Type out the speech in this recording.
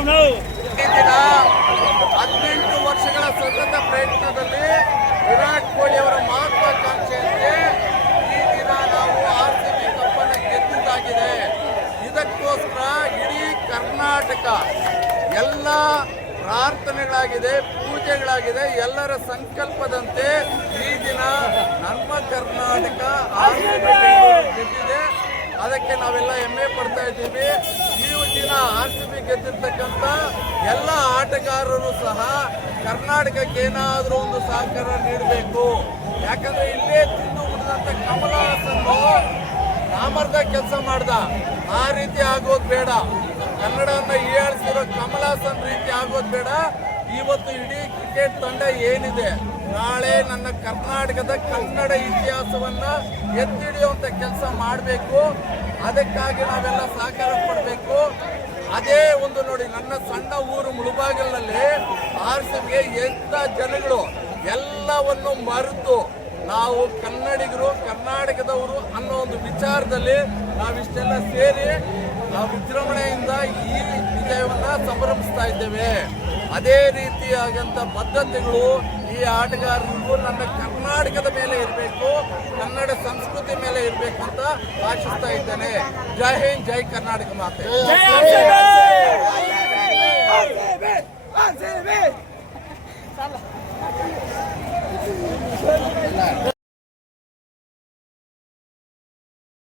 18 ವರ್ಷಗಳ ಸತತ ಪ್ರಯತ್ನದಲ್ಲಿ ವಿರಾಟ್ ಕೊಹ್ಲಿ ಅವರ ಮಹತ್ವಾಕಾಂಕ್ಷೆಯಂತೆ ಈ ದಿನ ನಾವು RCB ಕಪ್ಪನ್ನು ಗೆದ್ದಿದ್ದಾಗಿದೆ. ಇದಕ್ಕೋಸ್ಕರ ಇಡೀ ಕರ್ನಾಟಕ ಎಲ್ಲ ಪ್ರಾರ್ಥನೆಗಳಾಗಿದೆ, ಪೂಜೆಗಳಾಗಿದೆ. ಎಲ್ಲರ ಸಂಕಲ್ಪದಂತೆ ಈ ದಿನ ನಮ್ಮ ಕರ್ನಾಟಕ RCB ಗೆದ್ದಿದೆ. ಅದಕ್ಕೆ ನಾವೆಲ್ಲ ಹೆಮ್ಮೆ ಪಡ್ತಾ ಇದ್ದೀವಿ. ಈ ದಿನ RCB ಗೆದ್ದಿರ್ತಕ್ಕಂಥ ಎಲ್ಲ ಆಟಗಾರರು ಸಹ ಕರ್ನಾಟಕಕ್ಕೆ ಏನಾದರೂ ಒಂದು ಸಹಕಾರ ನೀಡಬೇಕು. ಯಾಕಂದ್ರೆ ಇಲ್ಲೇ ತಿಂದು ಉಳಿದಂತ ಕಮಲ್ ಹಾಸನ್ ನಾಮರ್ದ ಕೆಲಸ ಮಾಡ್ದ. ಆ ರೀತಿ ಆಗೋದು ಬೇಡ. ಕನ್ನಡವನ್ನು ಹೀಯಾಳಿಸಿರೋ ಕಮಲ್ ಹಾಸನ್ ರೀತಿ ಆಗೋದು ಬೇಡ. ಇವತ್ತು ಇಡೀ ಕ್ರಿಕೆಟ್ ತಂಡ ಏನಿದೆ, ನಾಳೆ ನನ್ನ ಕರ್ನಾಟಕದ ಕನ್ನಡ ಇತಿಹಾಸವನ್ನ ಎತ್ತಿಡಿಯುವಂತ ಕೆಲಸ ಮಾಡಬೇಕು. ಅದಕ್ಕಾಗಿ ನಾವೆಲ್ಲ ಸಹಕಾರ ಪಡಬೇಕು. ಅದೇ ಒಂದು ನೋಡಿ, ನನ್ನ ಸಣ್ಣ ಊರು ಮುಳುಬಾಗಿಲಿನಲ್ಲಿ RCBಗೆ ಎಂತ ಜನಗಳು ಎಲ್ಲವನ್ನು ಮರೆತು ನಾವು ಕನ್ನಡಿಗರು, ಕರ್ನಾಟಕದವರು ಅನ್ನೋ ಒಂದು ವಿಚಾರದಲ್ಲಿ ನಾವಿಷ್ಟೆಲ್ಲ ಸೇರಿ ನಾವು ವಿಜೃಂಭಣೆಯಿಂದ ಈ ವಿಜಯವನ್ನ ಸಂಭ್ರಮಿಸ್ತಾ ಇದ್ದೇವೆ. ಅದೇ ರೀತಿಯಾದಂಥ ಬದ್ಧತೆಗಳು ಈ ಆಟಗಾರರಿಗೂ ನನ್ನ ಕರ್ನಾಟಕದ ಮೇಲೆ ಇರಬೇಕು, ಕನ್ನಡ ಸಂಸ್ಕೃತಿ ಮೇಲೆ ಇರಬೇಕು ಅಂತ ಆಶಿಸ್ತಾ ಇದ್ದೇನೆ. ಜೈ ಹಿಂದ್, ಜೈ ಕರ್ನಾಟಕ ಮಾತೆ.